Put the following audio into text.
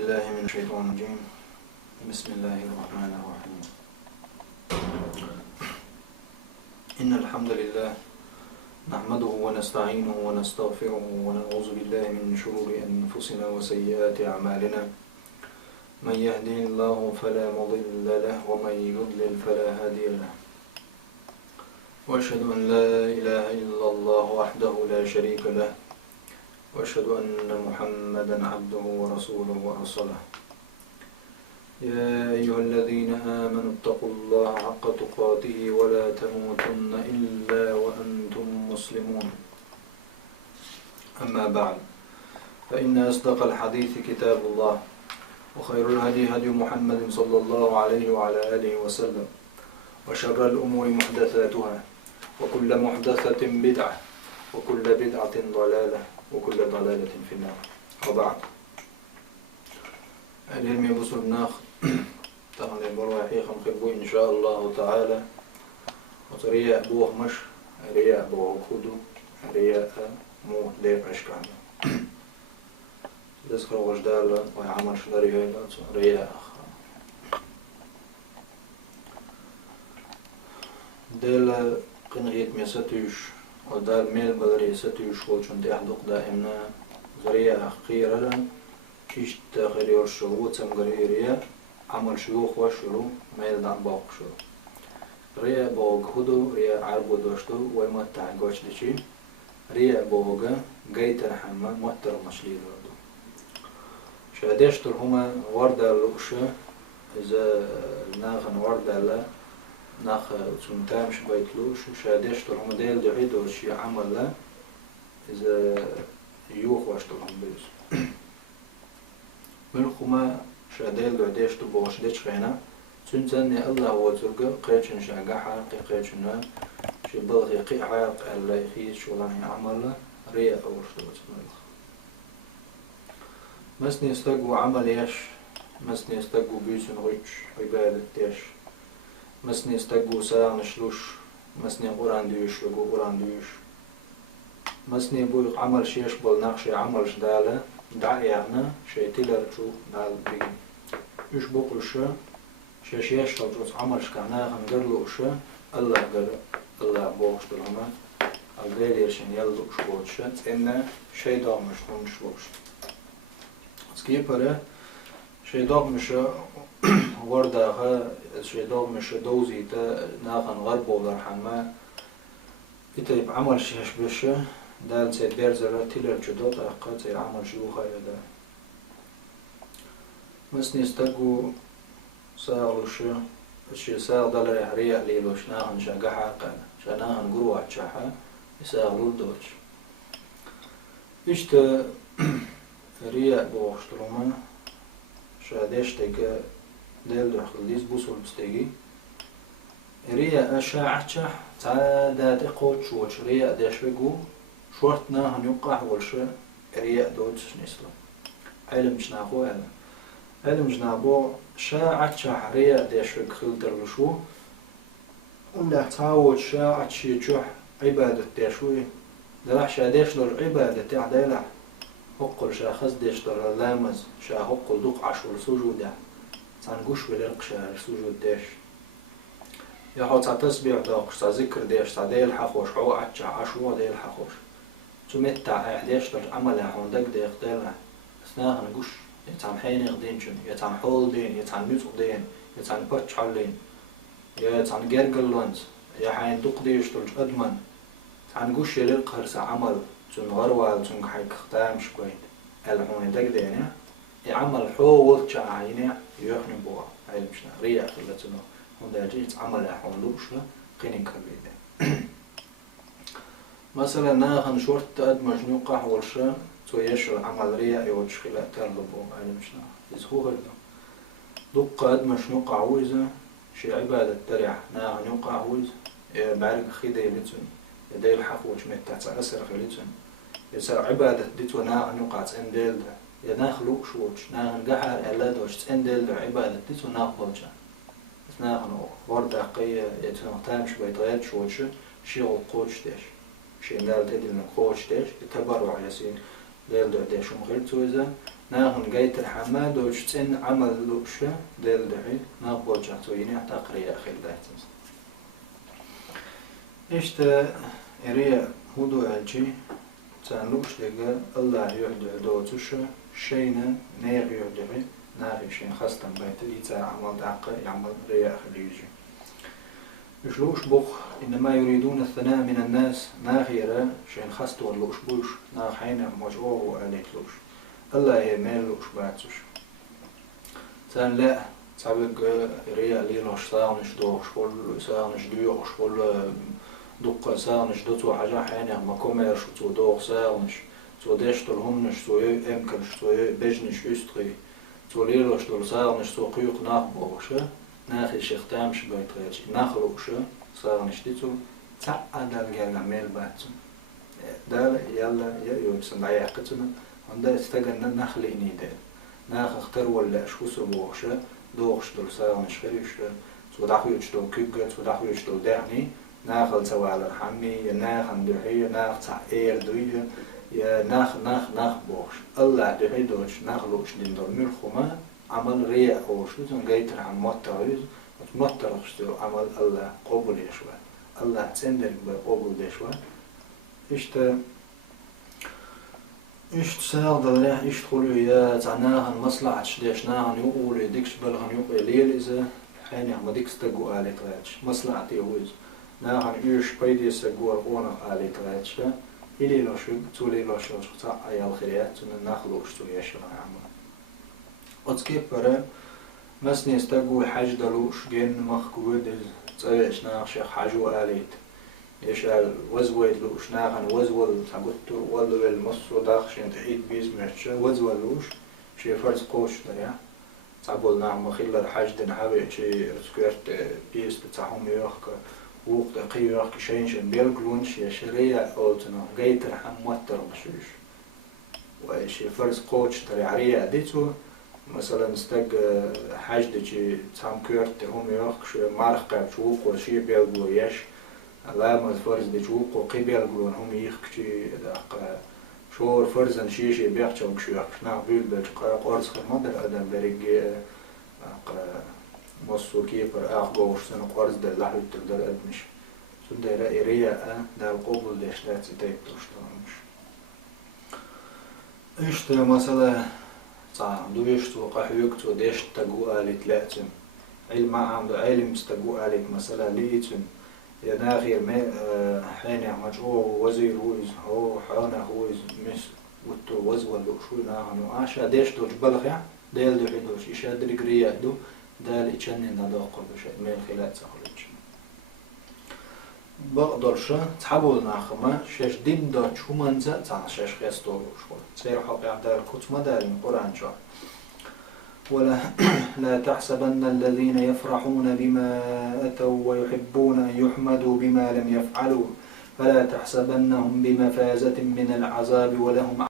الله من الشيطان الرجيم. بسم الله الرحمن الرحيم. إن الحمد لله نحمده ونستعينه ونستغفره ونعوذ بالله من شرور أنفسنا وسيئات أعمالنا. من يهده الله فلا مضل له ومن يضلل فلا هادي له. وأشهد أن لا إله إلا الله وحده لا شريك له، وأشهد أن محمدا عبده ورسوله ورسوله. يا أيها الذين آمنوا اتقوا الله حق تقاته ولا تموتن إلا وأنتم مسلمون. أما بعد، فإن أصدق الحديث كتاب الله، وخير الهدي هدي محمد صلى الله عليه وعلى آله وسلم، وشر الأمور محدثاتها، وكل محدثة بدعة، وكل بدعة ضلالة، وكل ضلالة في النار. وبعد، العلم يبصر الناخ تغن البرواحي خنقبو إن شاء الله تعالى. وطريق أبوه مش رياء أبوه خدو رياء مو ديب عشكان تذكر وجدال ويعمل شدري رياء دل قنغيت ميستوش ودال ميل بدري ستوش وشون تحدق دائما زرياء خيرا كيش تاخير يرشو وتسمغري رياء عمل شيوخ وشلو ميل دان باق شلو رياء بوغ هدو رياء عربو دوشتو ويمتع قوش دشي رياء بوغ قيتر حما موتر مشلي دردو شادشتر هما وردا اللوشة إذا ناغن وردا لا ناخ تمتامش بيتلوش شادشتر هما ديل دعيدو شي عمل لا إذا يوخ واشتر هم بيز ملخما شاديل دعيدشتو بوش ديش خينا سنتني الله وترقى قيتشن شاقحا قيتشن شي بلغي قي عاق ألا يخيش شولاني عمل رياء أورشتو تملخ مسني استقو عمل يش مسني استقو بيسن غيش عبادة يش مسني استقو ساعة نشلوش مسني قران ديوش لقو قران ديوش مسني بويق عمل شيش بول نقشي عمل شدالة دعيانا شي تلرشو دال بيجي يش بقلشة شاشيش لجوز عمل شكانا غنقرلوشة الله قر الله بوغش دلهما الغير يرشن يلوش بوغشة إنه شي دامش نمش بوغش سكيبره شي دامش ورداها شي دامش دوزي تا ناغن غربو درحما يتيب عمل شيش بشه دال سيد بيرزر تيلر جدوت أحقات سيد عمل شيوخا يدا مسني استقو ساغلوشة الشي ساغ دلري رياء ليلوش ناغن شاقحا قانا شاناغن قروع تشاحا يساغلو دوش إشت رياء بوغشتلوما شاديش تيجا ديل دخل ديس بوصول بستيجي رياء شاعتشا تعادات اقوت شوش رياء ديش بيقو شورتنا هنيوقع والشا رياء دوتش نسلو علم جناخو علم جنابو شاعت شهرية ديش بخل درلشو ولا تعود شاعت شيء عبادة ديشوي دلح شا ديش لر عبادة تعديلح هقل شا خز ديش در لامز شا هقل دوق عشور سجودة تنقوش بلرق شا سجود ديش يحو تسبيع داقش ذكر ديش تعديل حخوش عو عتشا عشو ديل حخوش تمتع ديش در عملها هوندك ديخ ديلها اثناء هنقوش يتعن حين يغدينشن يتعن حول دين يتعن ميزق دين يتعن برتش حلين يتعن جرجلونز يا حين دوق ديش تلج أدمن تعن قوش يلق هرس عمل تون غروال تون حيك ختام شكوين الحون دق دين يعمل حول تشع عيني يخني بوا علم شنا رياء خلتنا هون جيت عمل حول لوشة قيني كبيدة مثلا ناخن شورت أدمج نوقع والشا تويش العمل رياء يوجه خلاء ترلبو علم شنا يزهو هرده دق أدمج نوقع ويزا شي عبادة درع ناغن يوقع ويزا بعرق خيدة يلتون يدي الحقوش متعت أسر خليتون يسر عبادة ديتو ناغن يوقع تسين ديل دا يناخلو شوش ناغن قحر ألا دوش تسين ديل دا عبادة ديتو ناخلوشا ناغن ورد قية يتنغتامش بيطغيات شوش شي غلقوش ديش شي ندال تدلنا قوش ديش يتبرع يسين ديل دو ديشو مغير تويزا ناهن جيت الحماد وشتن عمل لوشة ديل دحي ناقبل جاتويني تقري أخي دايتنس إشتا إريا هدو أجي تان لوش لقى الله يهدع دوتوشة شينا نير يهدعي ناغي شين خاصة بيت إيتا عمل دعقة يعمل ريا أخي يجي يشلوش بوخ إنما يريدون الثناء من الناس ناغيرا شين خاصة واللوش بوش ناغينا مجعوه وقاليت لوش الله يميل لوش باتوش تان لا تابق ريا ليلوش ساغنش دوش كل ساغنش ديوش كل دقة ساغنش دوتو حاجة حيني ما كوميرش تو دوغ ساغنش تو ديشتل همنش تو امكنش تو بجنش يستغي تو ليلوش دول ساغنش تو قيوق ناقبوشة ناخي شيختامش بيت غيرش ناخلوشة ساغنش ديتو تعا دال جالا ميل باتو دال يلا يوبسن عياقتنا وندا استغنى نخلي نيدل ناخ اختار ولا شو سبوشة دوغش دول ساغنش خيرشة تو داخويش دول كيبقى تو داخويش دول دعني ناخل سوا على الحمي يا ناخ ندحي ناخ تعير دوية يا ناخ بوش الله دحي دوش ناخلوش دندور ملخوما عمل رياء أو شو تنقيتر عن موتريز وتموترخش عمل الله قبول يشوى الله تسندر بقبول يشوى إشت ساغد الله إشت خلو يا تعناهن مصلحة شديشناهن يقول يديكش بلغن يقول ليل إذا حين يعمل ديك استقو آلي تغيرش مصلحة يوز ناهن إيش بيدي استقو الغونة آلي تغيرش إلي لوشوك تولي لوشوك تاع أيال خيريات تون ناخلوش تو يشرع عمل أتكيب برا مسني استقو حاج دلوش جين مخكود تسويش ناخ شيخ حاجو آليت يشال وزويد لوش ناهن وزول تقطر ولو المصو داخشين تعيد بيز مرشة وزول لوش شي فرز قوش دريا تعبول نعم خيل حاج دن حبي شي سكرت بيز تاعهم يوخك وقت قيو يوخك شين بيلقلونش يا شريع أولتنا جيتر حموتر بشوش وشي فرز قوش دريا عريا ديتو مثلا استق حاج دي تام كرت هم يوخك شو مارخ شوق وشي بيلقلو يش الله ما فرز دي شوق وقبيل قلون هم يخكشي دق شور فرزن شيشي بيخشوا بشيخ ناق بيل بقى قرص خدمة الأدم بريج مصو كيبر أخبوش سنة قرص دل لحد تقدر أدمش سود رأي ده القبول ده شلات ستيب توشتانش إيش مثلا صار دويش تو قحوك تو ديش تجو آلت لاتم علم عنده علم استجو آلت مثلا ليتم يا ناغير ما حين مجهو وزير هويز هو حانا هويز مس وتو وزول شو ناهنو عشا ديش دوش بلغ ديل دو حدوش إيش أدري قرية دو دال إتشنن نداقل بشيء ميل خلات سخلتش بقدرشة تحبول ناخما شش دين داتش همانزا تاع شش خيستو شغل سير حقي عدار كتب مدارين قرآن شو ولا لا تحسبن الذين يفرحون بما أتوا ويحبون أن يحمدوا بما لم يفعلوا فلا تحسبنهم بمفازة من العذاب ولهم